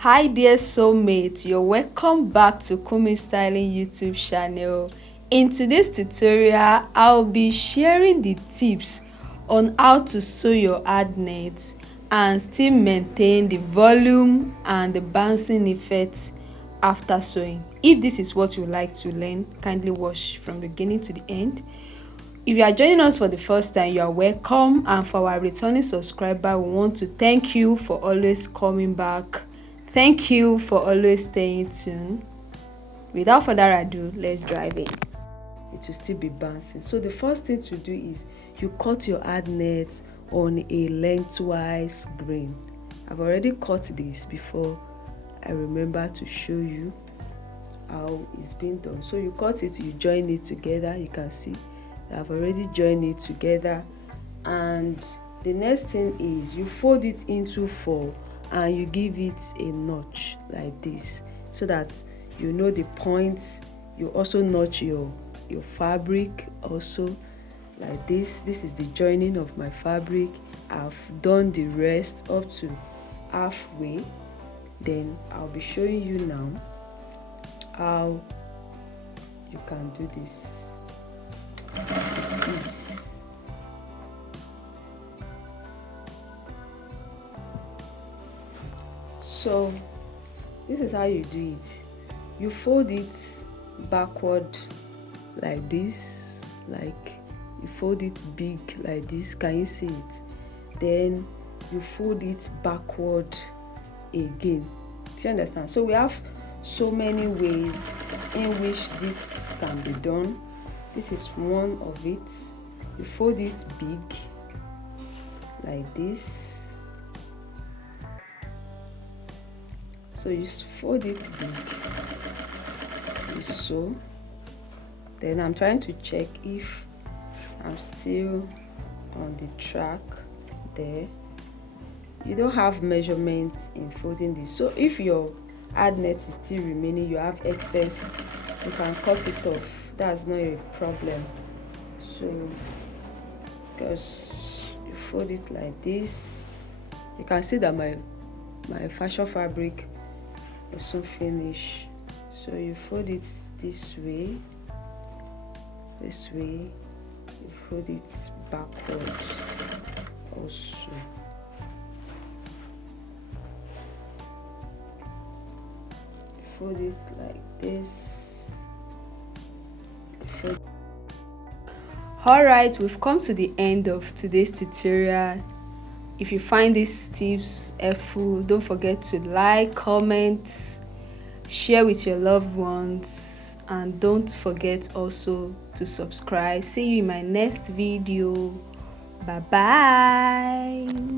Hi dear soulmate, you're welcome back to Kunmi Styling YouTube channel. In today's tutorial, I'll be sharing the tips on how to sew your hard net and still maintain the volume and the bouncing effect after sewing. If this is what you like to learn, kindly watch from the beginning to the end. If you are joining us for the first time, you are welcome, and for our returning subscriber, we want to thank you for always coming back. Thank you for always staying tuned. Without further ado, let's dive in. It will still be bouncing. So the first thing to do is you cut your hard net on a lengthwise grain. I've already cut this before I remember to show you how it's been done. So you cut it, you join it together. You can see I've already joined it together, and the next thing is you fold it into 4 and you give it a notch like this, so that you know the points. You also notch your fabric also like this. This is the joining of my fabric. I've done the rest up to halfway. Then I'll be showing you now how you can do this. It is so this is how you do it. You fold it backward like this, like you fold it big like this. Can you see it? Then you fold it backward again. Do you understand? So we have so many ways in which this can be done. This is one of it. You fold it big like this. So you fold it big, you sew. Then I'm trying to check if I'm still on the track there. You don't have measurements in folding this, so if your hard net is still remaining, you have excess, you can cut it off. That's not a problem. So because you fold it like this, you can see that my fashion fabric will soon finish. So you fold it this way, you fold it backwards also. Fold it like this. Alright, we've come to the end of today's tutorial. If you find these tips helpful, don't forget to like, comment, share with your loved ones, and don't forget also to subscribe. See you in my next video. Bye bye.